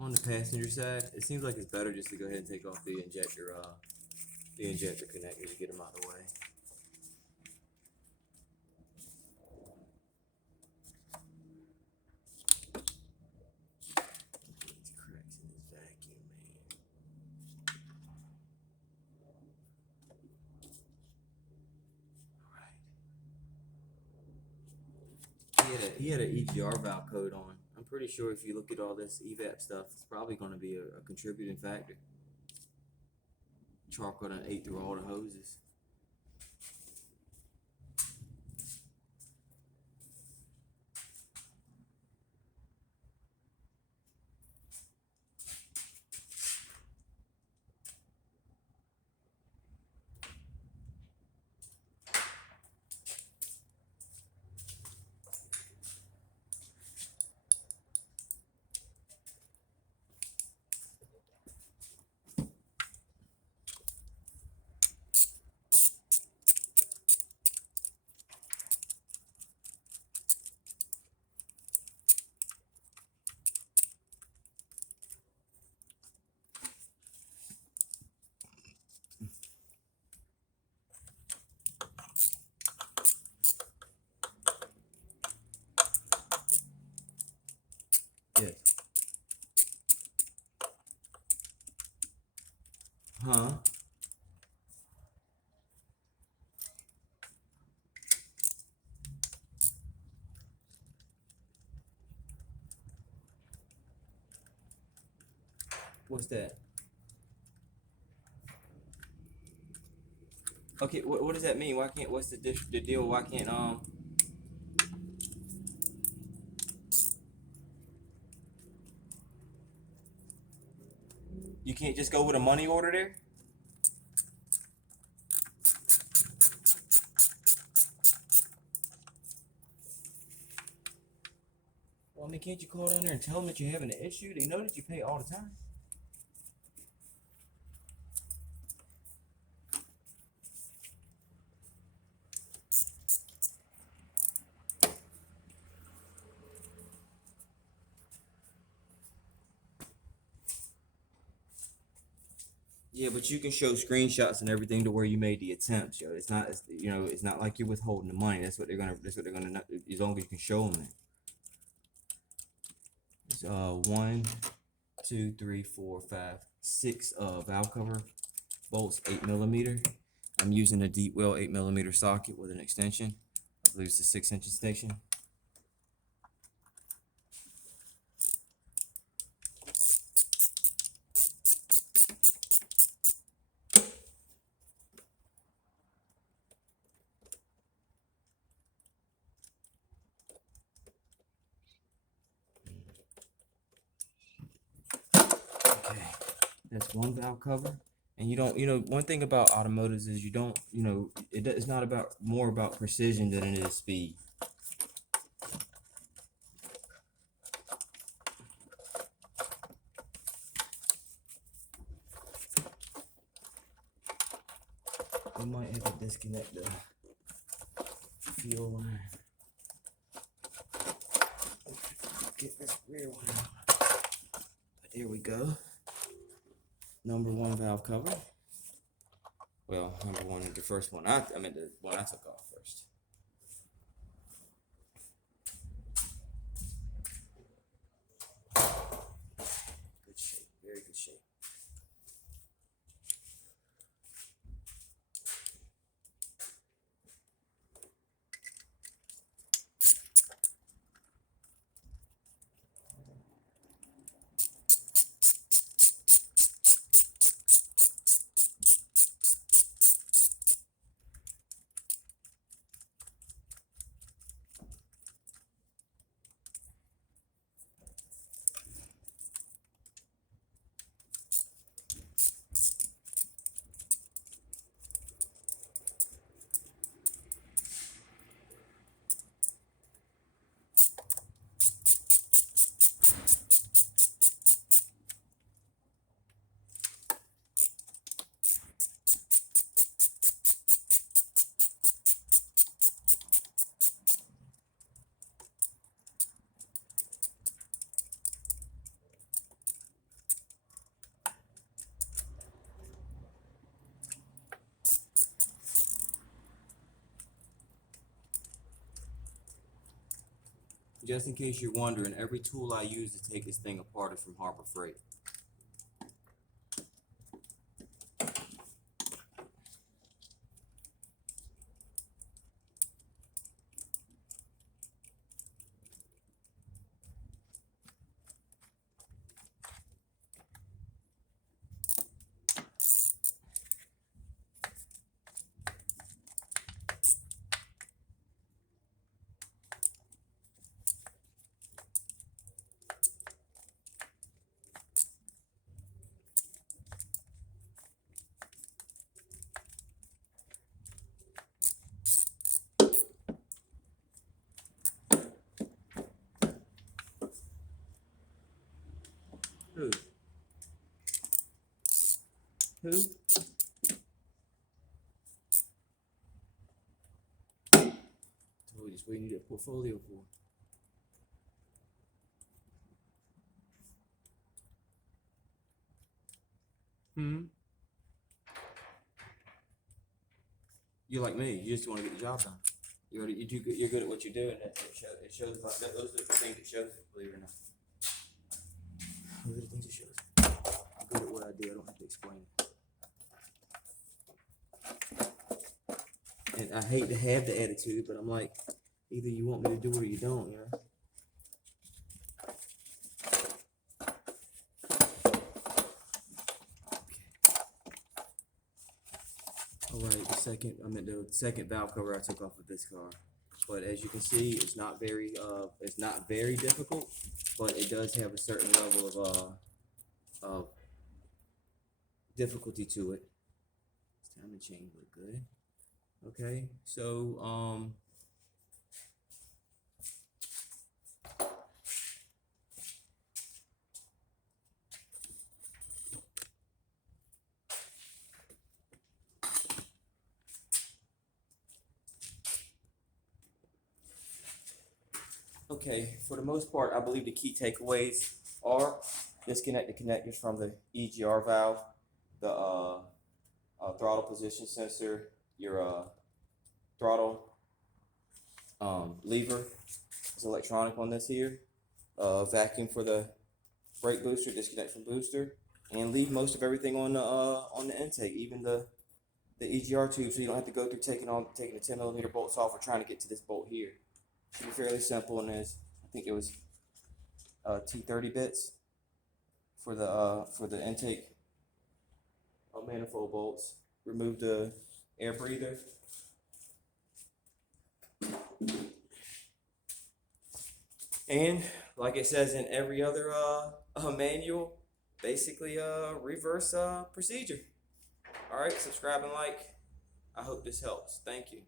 On the passenger side, it seems like it's better just to go ahead and take off the injector connector to get them out of the way. These cracks in this vacuum, man. All right. He had an EGR valve code on. I'm pretty sure if you look at all this evap stuff, it's probably going to be a contributing factor. Charcoal done ate through all the hoses. Yes. Huh? What's that? Okay, what does that mean? Why can't? What's the deal? Why can't you can't just go with a money order there? Well, I mean, can't you call down there and tell them that you're having an issue? They know that you pay all the time. Yeah, but you can show screenshots and everything to where you made the attempts, yo. It's not like you're withholding the money. That's what they're gonna know, as long as you can show them that. It's 1, 2, 3, 4, 5, 6 valve cover bolts, 8 mm. I'm using a deep well 8 mm socket with an extension. I believe it's a 6-inch extension. Okay, that's one valve cover. And you don't, one thing about automotives is you don't, it's not about more about precision than it is speed. We might have to disconnect the fuel line. Get this rear one out. But there we go. Number 1 valve cover. Well, number 1, the first one. I mean the one I took off first. Good shape, very good shape. Just in case you're wondering, every tool I use to take this thing apart is from Harbor Freight. Who? Who? Told you, just what you need a portfolio for. You're like me. You just want to get the job done. You're good at what you do, and it shows like that. Those are the things it shows. Believe it or not, those are the things it shows. I'm good at what I do. I don't have to explain it. And I hate to have the attitude, but I'm like, either you want me to do it or you don't. You know. Alright, the second valve cover I took off of this car. But as you can see, it's not very difficult, but it does have a certain level of difficulty to it. It's time to change look good. Okay, so okay, for the most part, I believe the key takeaways are disconnect the connectors from the EGR valve, the throttle position sensor, your throttle lever is electronic on this here. Vacuum for the brake booster, disconnect from booster, and leave most of everything on the intake, even the EGR tube, so you don't have to go through taking the 10mm bolts off or trying to get to this bolt here. Should be fairly simple, and there's I think it was T30 bits for the intake manifold bolts. Remove the air breather. And like it says in every other manual, basically reverse procedure. All right, subscribe and like. I hope this helps. Thank you.